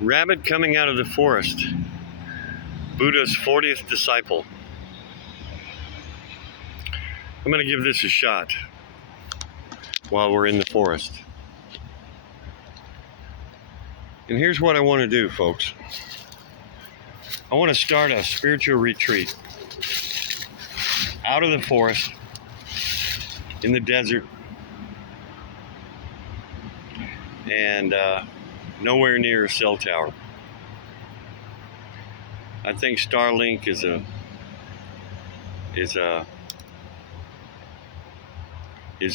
Rabbit coming out of the forest. Buddha's 40th disciple. I'm going to give this a shot while we're in the forest. And here's what I want to do, folks. I want to start a spiritual retreat out of the forest, in the desert, and nowhere near a cell tower. I think Starlink is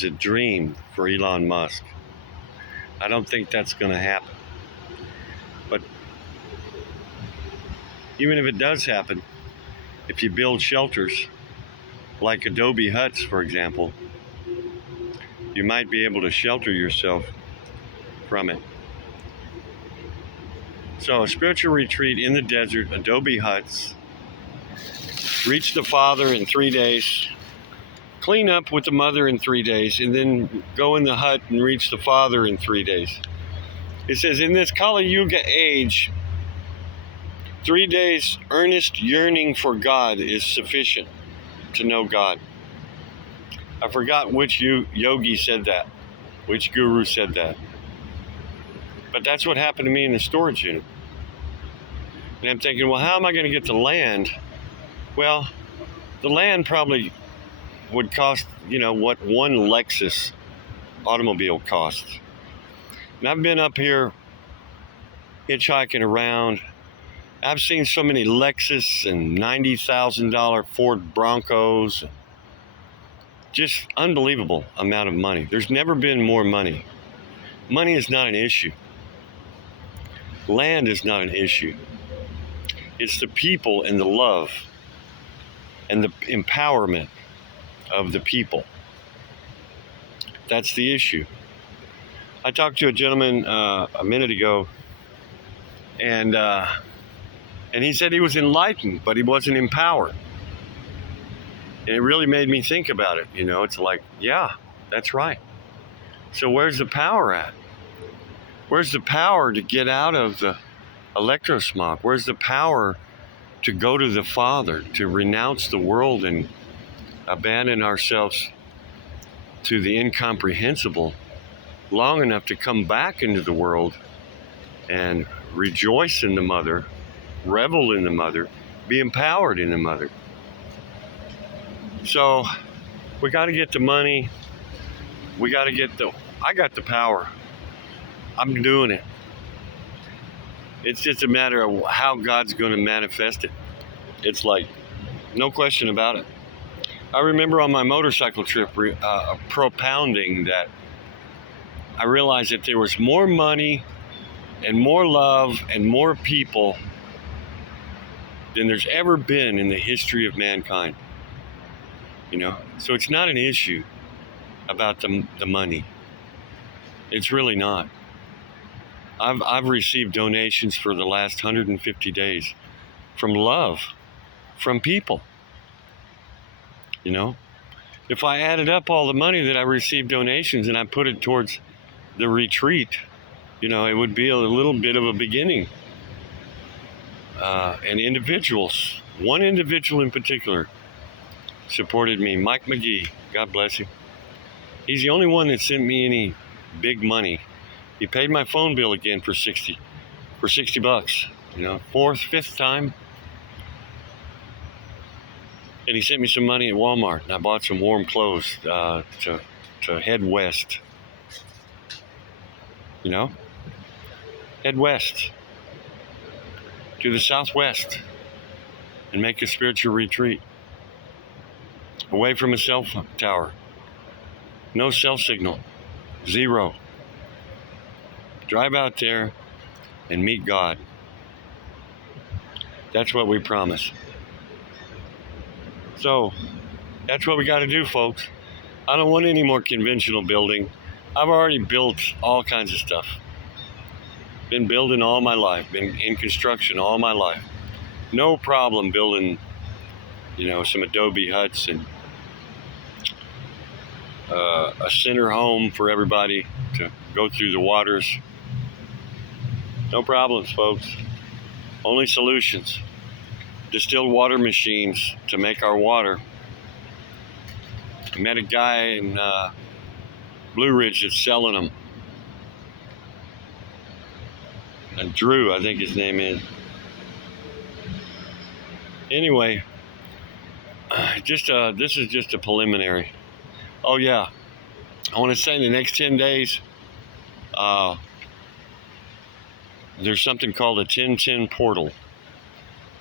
a dream for Elon Musk. I don't think that's going to happen. But even if it does happen, if you build shelters like Adobe huts, for example, you might be able to shelter yourself from it. So a spiritual retreat in the desert, Adobe huts, reach the Father in 3 days, clean up with the Mother in 3 days, and then go in the hut and reach the Father in 3 days. It says, in this Kali Yuga age, 3 days earnest yearning for God is sufficient to know God. I forgot which yogi said that, which guru said that. But that's what happened to me in the storage unit. And I'm thinking, well, how am I going to get the land? Well, the land probably would cost, what one Lexus automobile costs. And I've been up here hitchhiking around. I've seen so many Lexus and $90,000 Ford Broncos. Just unbelievable amount of money. There's never been more money. Money is not an issue. Land is not an issue. It's the people and the love and the empowerment of the people. That's the issue. I talked to a gentleman a minute ago, and he said he was enlightened, but he wasn't empowered. And it really made me think about it. It's like, yeah, that's right. So where's the power at? Where's the power to get out of the electrosmog? Where's the power to go to the Father, to renounce the world and abandon ourselves to the incomprehensible long enough to come back into the world and rejoice in the Mother, revel in the Mother, be empowered in the Mother? So we got to get the money. I got the power. I'm doing it. It's just a matter of how God's going to manifest it. It's like, no question about it. I remember on my motorcycle trip propounding that I realized that there was more money and more love and more people than there's ever been in the history of mankind. So it's not an issue about the money. It's really not. I've received donations for the last 150 days from love, from people. If I added up all the money that I received donations and I put it towards the retreat, it would be a little bit of a beginning. And individuals, one individual in particular, supported me, Mike McGee, God bless him. He's the only one that sent me any big money. He paid my phone bill again for $60, fifth time. And he sent me some money at Walmart, and I bought some warm clothes to head west. Head west to the southwest and make a spiritual retreat away from a cell phone tower. No cell signal. Zero. Drive out there and meet God. That's what we promise. So, that's what we got to do, folks. I don't want any more conventional building. I've already built all kinds of stuff. Been building all my life. Been in construction all my life. No problem building, some Adobe huts and a center home for everybody to go through the waters No problems, folks. Only solutions. Distilled water machines to make our water. I met a guy in Blue Ridge that's selling them. And Drew, I think his name is. Anyway, this is just a preliminary. Oh yeah, I want to say in the next 10 days, there's something called a 10-10 portal.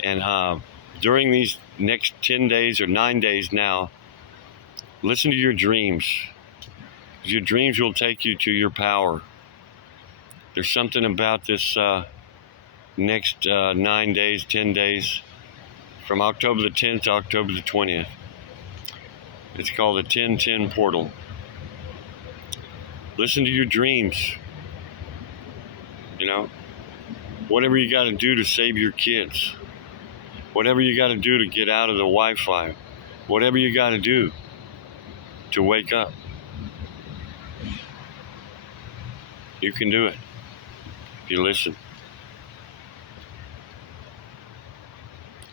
And during these next 10 days or 9 days now, listen to your dreams. Your dreams will take you to your power. There's something about this next 9 days, 10 days, from October the 10th to October the 20th. It's called the 10-10 portal. Listen to your dreams. You know, whatever you got to do to save your kids. Whatever you got to do to get out of the Wi-Fi. Whatever you got to do to wake up. You can do it if you listen.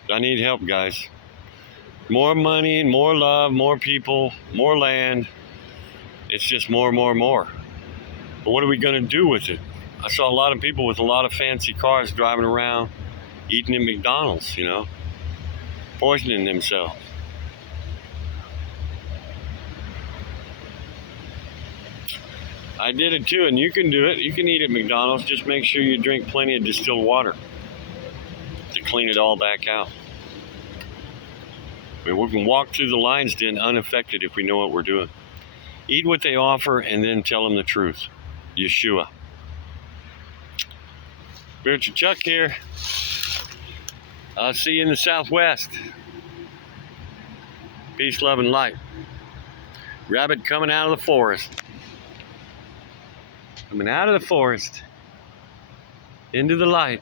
I need help, guys. More money, more love, more people, more land. It's just more. But what are we going to do with it? I saw a lot of people with a lot of fancy cars driving around, eating at McDonald's, you know, poisoning themselves. I did it too, and you can do it. You can eat at McDonald's. Just make sure you drink plenty of distilled water to clean it all back out. I mean, we can walk through the lion's den unaffected if we know what we're doing. Eat what they offer and then tell them the truth. Yeshua. Spiritual Chuck here. I'll see you in the Southwest. Peace, love, and light. Rabbit coming out of the forest. Coming out of the forest into the light.